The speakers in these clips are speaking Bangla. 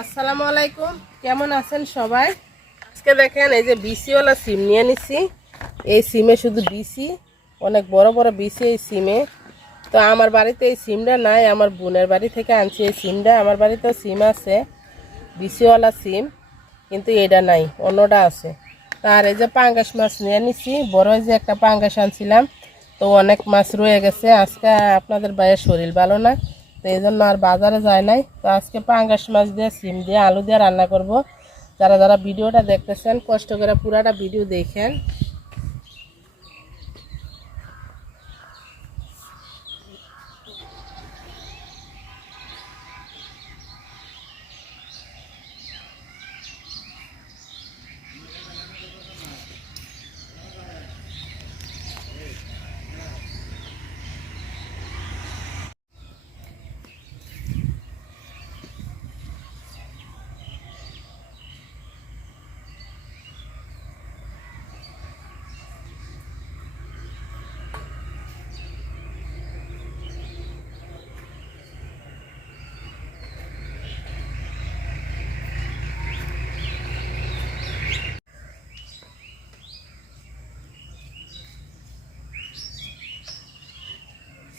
আসসালামু আলাইকুম। কেমন আছেন সবাই? আজকে দেখেন, এই যে বিসিওয়ালা সিম নিয়ে নিছি। এই সিমে শুধু বিসি, অনেক বড় বড় বিসি এই সিমে। তো আমার বাড়িতে এই সিমটা নাই, আমার বোনের বাড়ি থেকে আনছি এই সিমটা। আমার বাড়িতেও সিম আছে, বিসিওয়ালা সিম, কিন্তু এটা নাই, অন্যটা আছে। আর এই যে পাঙ্গাস মাছ নিয়ে নিছি, বড় যে একটা পাঙ্গাস আনছিলাম, তো অনেক মাছ রয়ে গেছে। আজকে আপনাদের ভাইয়ের শরীর ভালো না। তো এই জন্য আর বাজারে যায় নাই। তো আজকে পাঙ্গাস মাছ দিয়ে, সিম দিয়ে, আলু দিয়ে রান্না করব। যারা যারা ভিডিওটা দেখতেছেন, কষ্ট করে পুরাটা ভিডিও দেখেন।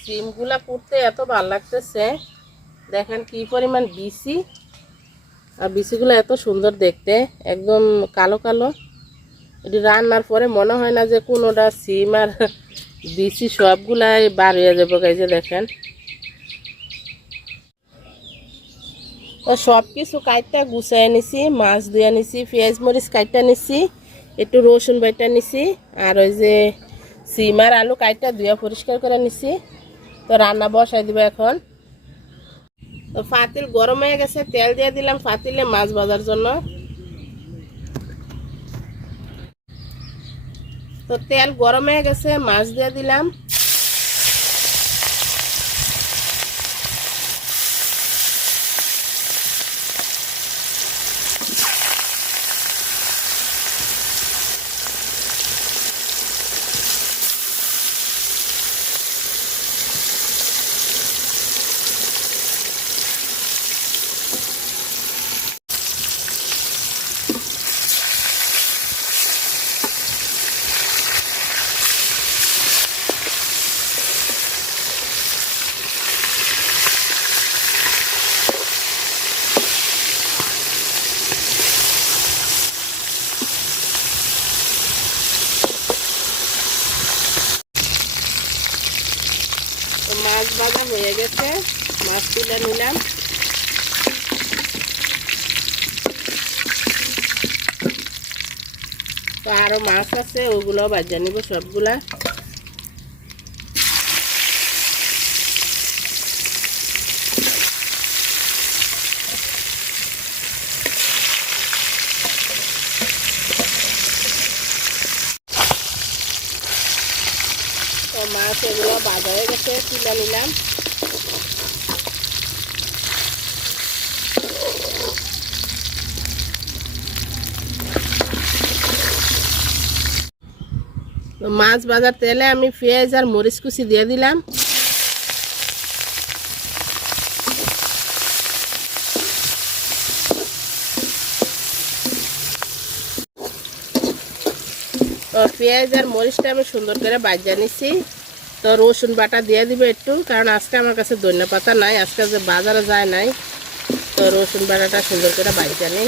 সিমগুলা করতে এত ভালো লাগতেছে। দেখেন কি পরিমাণ বিসি আর বিসিগুলো এত সুন্দর দেখতে, একদম কালো কালো। এটি রান্নার পরে মনে হয় না যে কোনোটা সিম আর বিসি সবগুলাই বার হয়ে যাব গাইছে দেখেন। তো সব কিছু কাইটটা গুছাই নিছি, মাছ ধুয়ে নিছি, পেঁয়াজ মরিচ কাইটটা নিছি, একটু রসুন বাইটা নিছি, আর ওই যে সিম আর আলু কাইটটা ধুয়ে পরিষ্কার করে নিছি। তো রান্না বসাই দিব এখন। তো ফাতিল গরম হয়ে গেছে, তেল দিয়ে দিলাম ফাতিলে মাছ ভাজার জন্য। তো তেল গরম হয়ে গেছে, মাছ দিয়ে দিলাম তো মাছ ভাজা হয়ে গেছে। মাছ তুলে নিলাম। তো আরও মাছ আছে, ওগুলো বাজা নিব সবগুলা। মাছ এগুলো বাজা হয়ে গেছে, তুলে নিলাম। মাছ বাজার তেলে আমি পেঁয়াজ আর মরিচ কুচি দিয়ে দিলাম। পেঁয়াজ আর মরিচটা আমি সুন্দর করে বাজিয়ে নিছি তো রসুন বাটা দিয়ে দিবে একটু, কারণ আজকে আমার কাছে ধনিয়া পাতা নাই, আজকে যে বাজারে যায় নাই, তো রসুন বাটাটা সুন্দর করে বাড়িতে নেই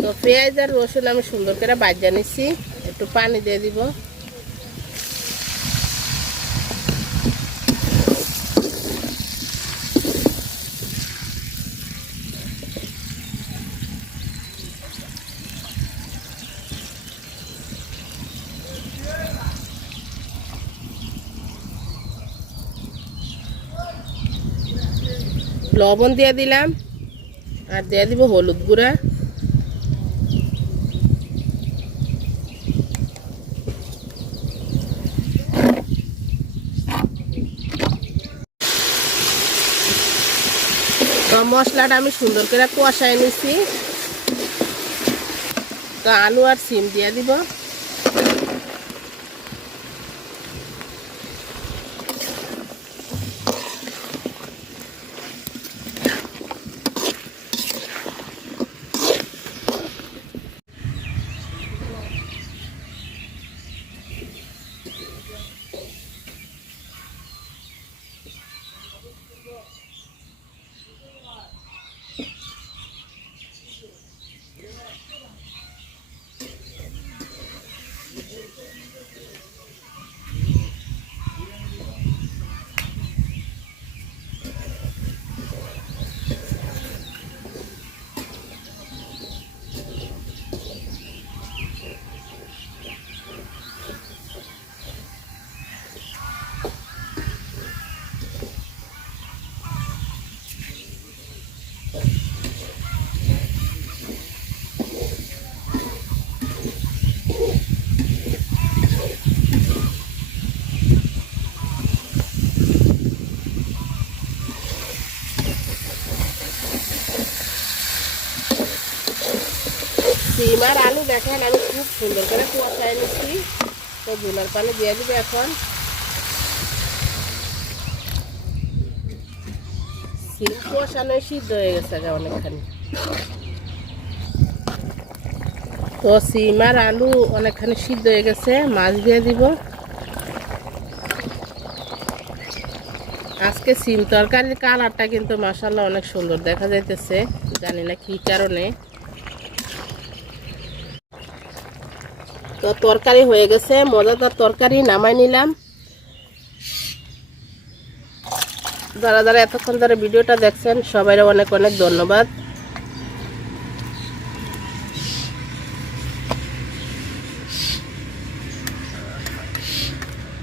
তো পেঁয়াজ আর রসুন আমি সুন্দর করে বাজিয়ে নিচ্ছি একটু পানি দিয়ে দিব। লবণ দিয়ে দিলাম। আর দিয়ে দিব হলুদ গুঁড়া। তো মশলাটা আমি সুন্দর করে কষাই নিছি। তো আলু আর সিম দিয়ে দিব। সিম আলু দেখেন, আমি খুব সুন্দর করে কুয়াশায় নিচ্ছি। তো গুলার পানি দিয়ে দিবে এখন। সিম কুয়াশানো সিদ্ধ হয়ে গেছে অনেকখানি। তো সিম আর আলু অনেকখানি সিদ্ধ হয়ে গেছে, মাছ দিয়ে দিব। আজকে সিম তরকারির কালারটা কিন্তু মাসাল্লাহ অনেক সুন্দর দেখা যাইতেছে, জানি না কি কারণে। তো তরকারি হয়ে গেছে, মজাদার তরকারি নামাই নিলাম। যারা যারা এতক্ষণ ধরে ভিডিওটা দেখছেন সবাই অনেক অনেক ধন্যবাদ।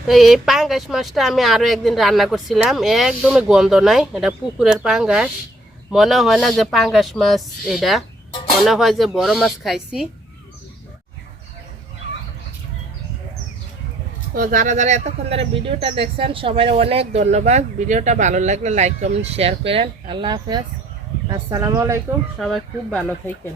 তো এই পাঙ্গাস মাছটা আমি আরও একদিন রান্না করছিলাম, একদমই গন্ধ নাই, এটা পুকুরের পাঙ্গাস। মনে হয় না যে পাঙ্গাস মাছ এটা, মনে হয় যে বড় মাছ খাইছি। তো যারা যারা এতক্ষণ ধরে ভিডিওটা দেখছেন সবাই অনেক ধন্যবাদ। ভিডিওটা ভালো লাগলে লাইক কমেন্ট শেয়ার করেন। আল্লাহ হাফেজ। আসসালামু আলাইকুম। সবাই খুব ভালো থাকেন।